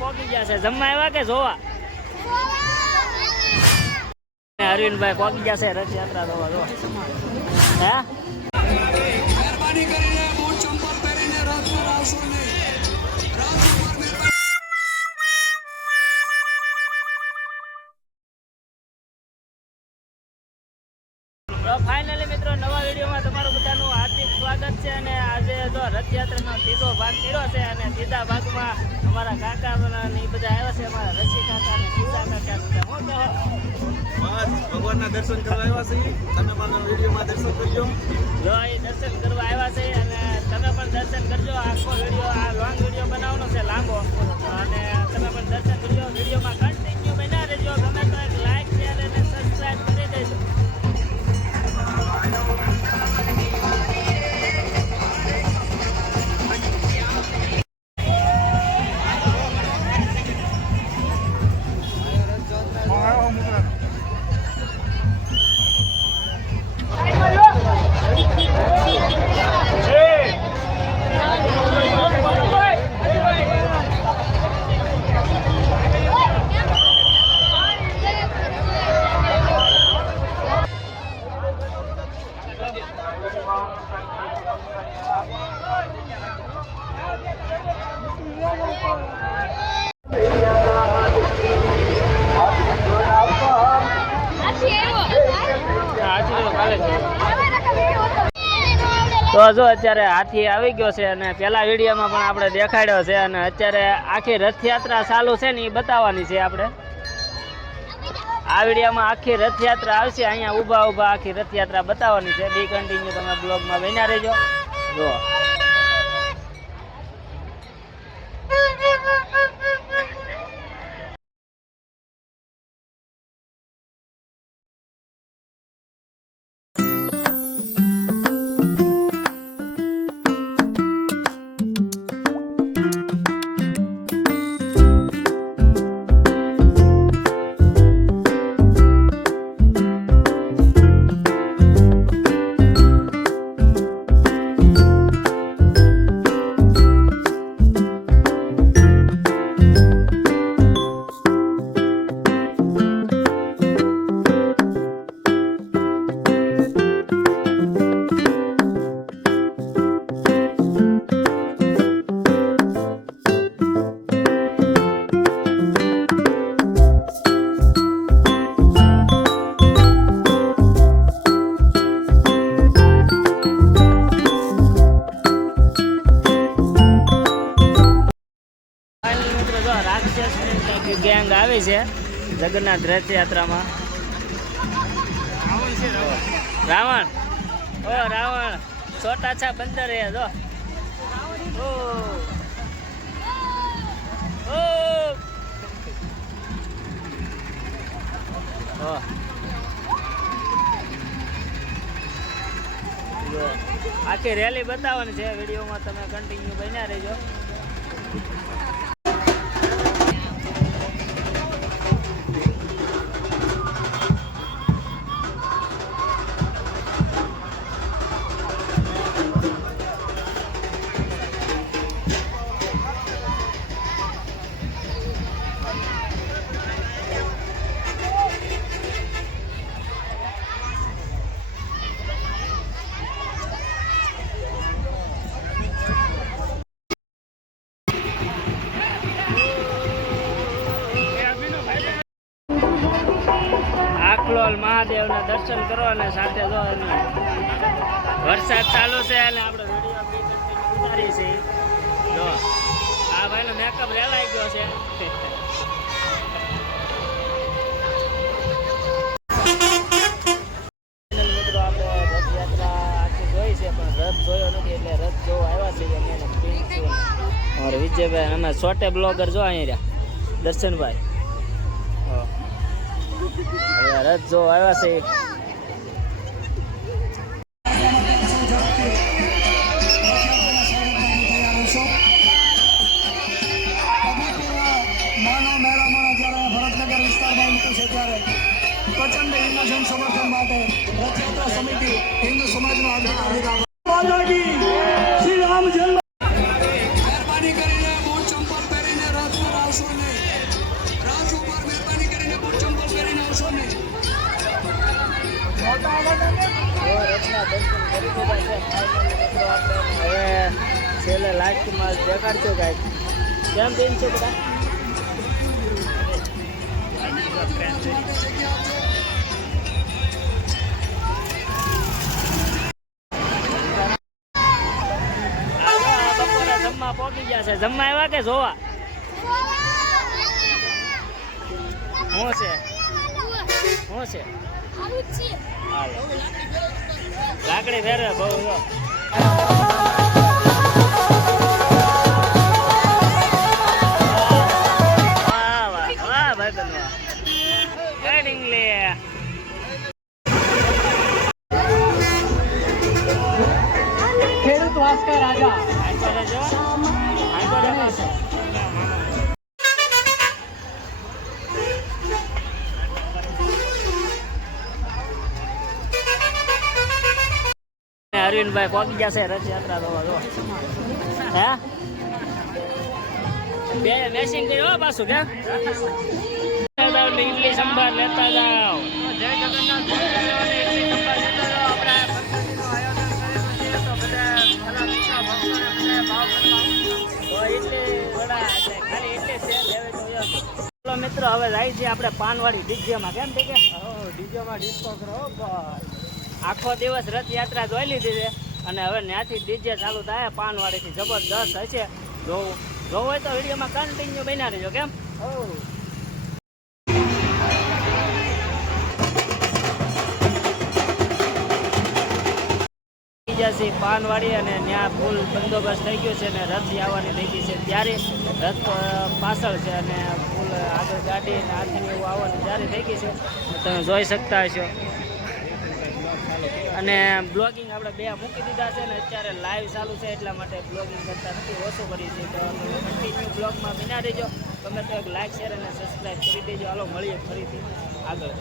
પહોંચી ગયા જમવા આવ્યા કે જોવા? અરવિંદભાઈ પહોંચી ગયા છે રથયાત્રા જોવા જોવા. હે? મહેરબાની કરીને બૂટ ચંપલ પહેરીને રથ પર આવશો નહીં. તો ફાઇનલી મિત્રો નવા વિડીયોમાં તમારું બધાનું હાર્દિક સ્વાગત છે અને આજે જો રથયાત્રાનો ત્રીજો ભાગ કર્યો છે અને ત્રીજા ભાગમાં અમારા કાકા એ બધા આવ્યા છે અમારા રસી કાકા અને સીતા કાકા બસ ભગવાનના દર્શન કરવા આવ્યા છે તમે મારા વિડીયોમાં દર્શન કરજો. જો એ દર્શન કરવા આવ્યા છે અને તમે પણ દર્શન કરજો. આખો વીડિયો આ લોંગ વીડિયો બનાવવાનો છે લાંબો. અને તમે પણ દર્શન કરજો વિડીયોમાં કન્ટિન્યુ તો જો અત્યારે હાથી આવી ગયો છે અને પેલા વિડીયોમાં પણ આપણે દેખાડ્યો છે અને અત્યારે આખી રથયાત્રા ચાલુ છે ને એ બતાવવાની છે આપણે. આ વિડીયોમાં આખી રથયાત્રા આવશે, અહીંયા ઊભા ઊભા આખી રથયાત્રા બતાવવાની છે. બી કન્ટિન્યુ તમે બ્લોગમાં બન્યા રહેજો. જો. ગેંગ આવી છે, જગન્નાથ રથયાત્રામાં. રાવણ. ઓ, રાવણ. છોટા છા બંદર હે, જો. આખી રેલી બતાવવાની છે, વિડીયોમાં તમે કન્ટિન્યુ બન્યા રહેજો. મહાદેવના દર્શન કરો અને સાથે જો વરસાદ ચાલુ છે અને આપણે વીડિયો બી continue જો, આ ભાઈનો મેકઅપ રેલાઈ ગયો છે. છે છું વિજયભાઈ અમે છોટે બ્લોગર જો અહીંયા દર્શનભાઈ. હા. હવે જો આવ્યા છે પ્રચંડ હિન્દુ જન સમર્થન માટે રથયાત્રા સમિતિ હિન્દુ સમાજનો આગળ શ્રી રામ જન્મ મહેરબાની કરીને બહુ ચંપલ પહેરીને રથ આવશો જો હવે છેલ્લે લાસ્ટમાં દેખાડજો કાંઈક કેમ બેન છે બધા? જમવા પહોંચી ગયા છે જમવા આવ્યા કે જોવા શું છે? શું છે? લાકડી ફેરવે બહુ ખેડૂત વાસ્કા રાજા. આંચો અરવિંદભાઈ પહોંચી છે રથયાત્રા જોવા જો હે? બે મેસિંગ કર્યો પાછું કે ઇડલી સંભાર લેતા જાઓ. જય જગન્નાથ મિત્રો, હવે જાય છે આપણે પાનવાડી ડીજેમાં. કેમ છે કે ડીજેમાં ડિસ્કો કરો આખો દિવસ રથયાત્રા જોઈ લીધી છે. અને હવે ત્યાંથી ડીજે ચાલુ થાય, પાનવાડીથી જબરદસ્ત હશે. જોવું. જોવું હોય તો વિડીયોમાં કન્ટિન્યુ બન્યા રહેજો, કેમ? જશે પાનવાડી અને ત્યાં ફૂલ બંદોબસ્ત થઈ ગયો છે અને રથ આવવાની થઈ ગઈ છે ત્યારે રથ પાછળ છે અને ફૂલ આગળ ગાડી અને હાથી એવું આવવાની ત્યારે થઈ ગઈ છે. તમે જોઈ શકતા હશો. અને બ્લોગિંગ આપણે બે મૂકી દીધા છે ને અત્યારે લાઈવ ચાલુ છે એટલા માટે બ્લોગિંગ કરતા નથી, ઓછું કરી છે તો કન્ટિન્યુ બ્લોગમાં બિના રહેજો. તમે તો એક લાઈક શેર અને સબસ્ક્રાઈબ કરી દેજો. હાલો, મળીએ ફરીથી આગળ.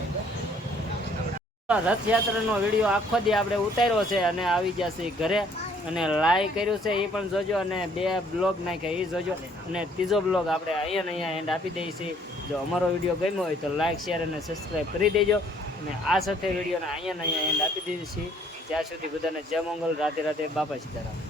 રથયાત્રાનો વીડિયો આખો દી આપણે ઉતાર્યો છે અને આવી જશે ઘરે. અને લાઈવ કર્યું છે એ પણ જોજો અને બે બ્લોગ નાખ્યા એ જોજો. અને ત્રીજો બ્લોગ આપણે અહીંયા ને અહીંયા એન્ડ આપી દઈએ છીએ. જો અમારો વીડિયો ગમ્યો હોય તો લાઈક શેર અને સબસ્ક્રાઈબ કરી દેજો. અને આ સાથે વિડીયોને અહીંયા ને અહીંયા એન્ડ આપી દીધી છીએ ત્યાં સુધી બધાને જય મંગલ, રાધે રાધે, બાપા સીતારામ.